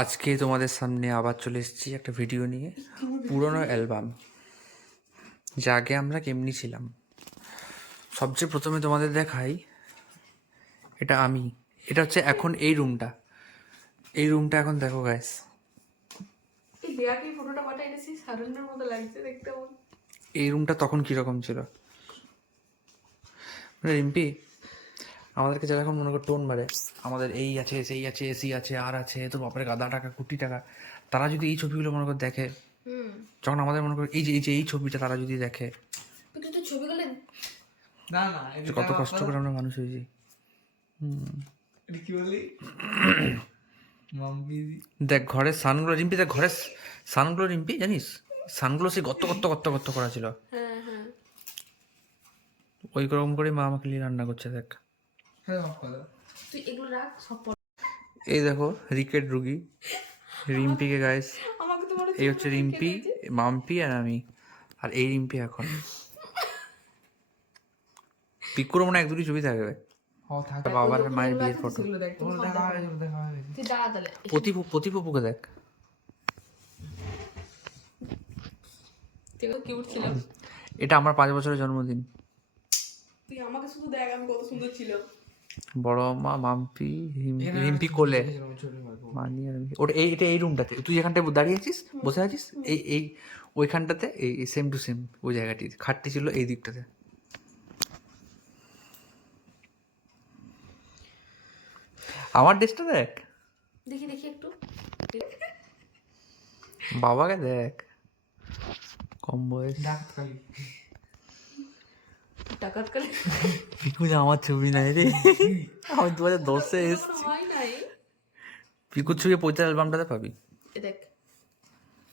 আজকে তোমাদের সামনে আবার চলে এসেছি একটা ভিডিও নিয়ে, পুরনো অ্যালবাম, যা আগে আমরা কেমনি ছিলাম। সবচেয়ে প্রথমে তোমাদের দেখাই, এটা এটা হচ্ছে এখন এই রুমটা এখন দেখো গাইস। এই রুমটা তখন কিরকম ছিল, মানে রিম্পি আমাদেরকে যারা এখন মনে করো টোন মারে, আমাদের এই আছে সেই আছে এসি আছে আর আছে তো বাপরে গাদা টাকা কোটি টাকা, তারা যদি এই ছবিগুলো মনে করে দেখে, যখন আমাদের মনে করো এই ছবিটা তারা যদি দেখে, কত কষ্ট করে আমরা মানুষ হয়েছি। দেখ ঘরের সানগুলো রিম্পি, দেখ ঘরের সানগুলো রিম্পি, জানিস সানগুলো সেই গত্ত গত্ত গত্ত গত্ত করা ছিল। ওই রকম করে মা আমাকে নিয়ে রান্না করছে। দেখ এই দেখো রিকেট রুগী রিম্পিকে গাইস, এই হচ্ছে রিম্পি, মাম্পি আর আমি, আর এই রিম্পি এখন পিকুর মনে এক দুটি ছবি থাকবে, বাবার মায়ের বিয়ের ফটো। প্রতিপুকে দেখ, এটা আমার 5 বছরের জন্মদিন। তুই আমাকে শুধু দেখ আমি কত সুন্দর ছিলাম। বড় মা মাম্পি রিম্পি কোলে মানি আর ওটা এটা এই রুমটাতে তুই যেখানটায় দাঁড়িয়ে আছিস, বসে আছিস, এই ওইখানটাতে এই সেম টু সেম ওই জায়গাটি খাটটি ছিল এই দিকটাতে। আমার ড্রেসটা দেখ, দেখি একটু বাবাকে দেখ, কম বয়স ডাকাতকালে পিকু আমার ছবি নাই রে, আমি 2010-এ এসেছি। পিকুর ছবি 35 অ্যালবামটাতে পাবি। দেখ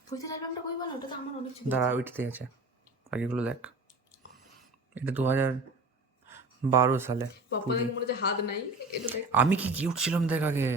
35 অ্যালবামটা কই বল, ওটা তো আমার অনেক ছবি দাঁড়া ওইটাতেই আছে, আগেগুলো দেখ। এটা 2012 সালে। বাবা দেখে মনে হচ্ছে হাত নাই, এটা দেখ আমি কি কিউট ছিলাম দেখ আগে।